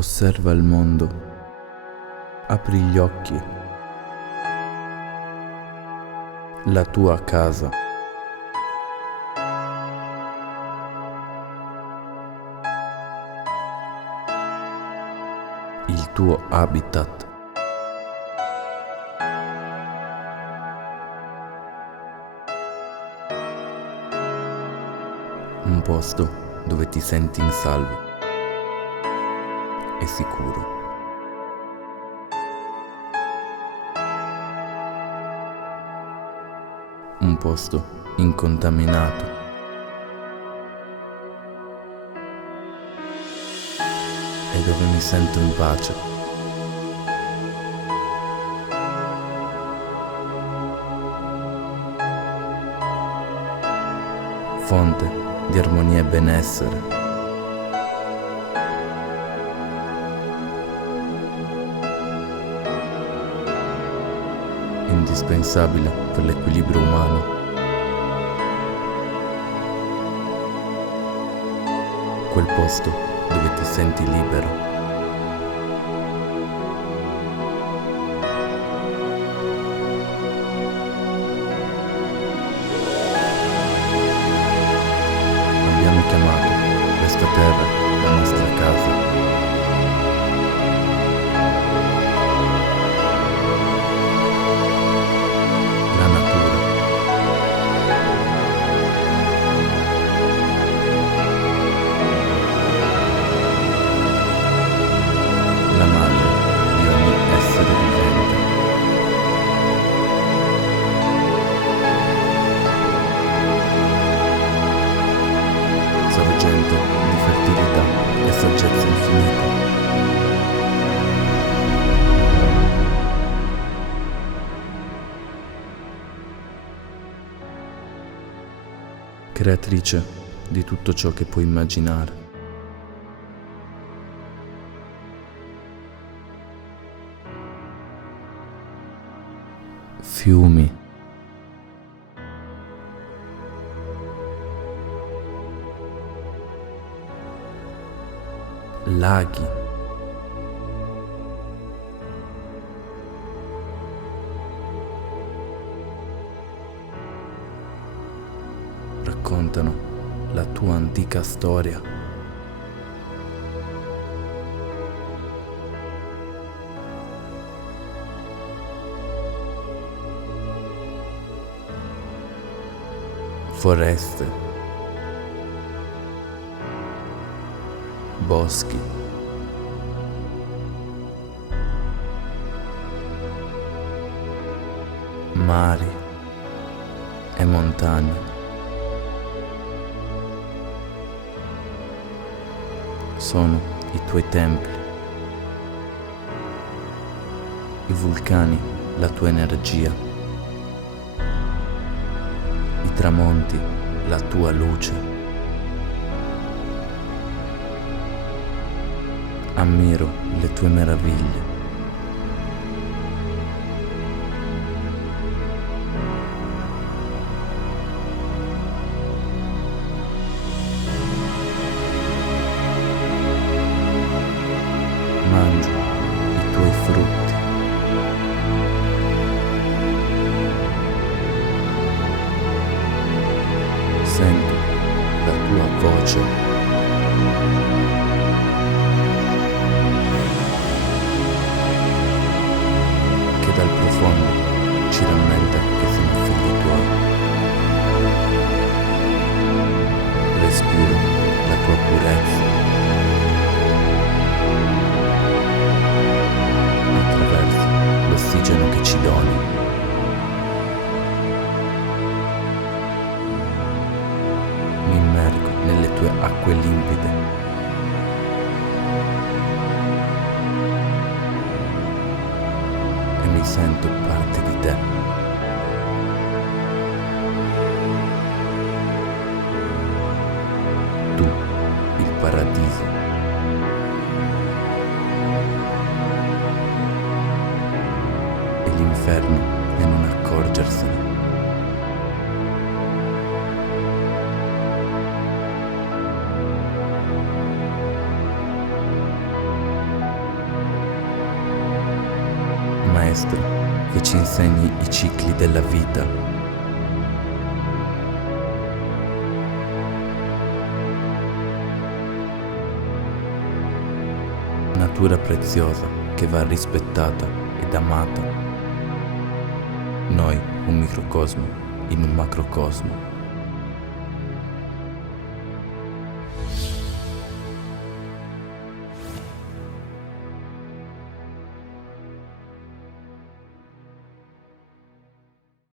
Osserva il mondo, apri gli occhi, la tua casa. Il tuo habitat. Un posto dove ti senti in salvo e sicuro. Un posto incontaminato. E dove mi sento in pace. Fonte di armonia e benessere. Indispensabile per l'equilibrio umano. Quel posto dove ti senti libero. Abbiamo chiamato questa terra la nostra casa. La natura. La madre di ogni essere vivente. Sorgente di fertilità e saggezza infinita. Creatrice di tutto ciò che puoi immaginare. Fiumi. Laghi. Raccontano la tua antica storia. Foreste. Boschi. Mari e montagne. Sono i tuoi templi, i vulcani, la tua energia, i tramonti, la tua luce. Ammiro le tue meraviglie. Mangio i tuoi frutti. Sento la tua voce. Che dal profondo ci rammenta che siamo figli tuoi. Respiro la tua purezza. Attraverso l'ossigeno che ci doni. Mi immergo nelle tue acque limpide. E mi sento parte di te. Tu, il paradiso. E l'inferno e non accorgersene. maestro che ci insegni i cicli della vita. Natura preziosa che va rispettata ed amata. Noi un microcosmo in un macrocosmo.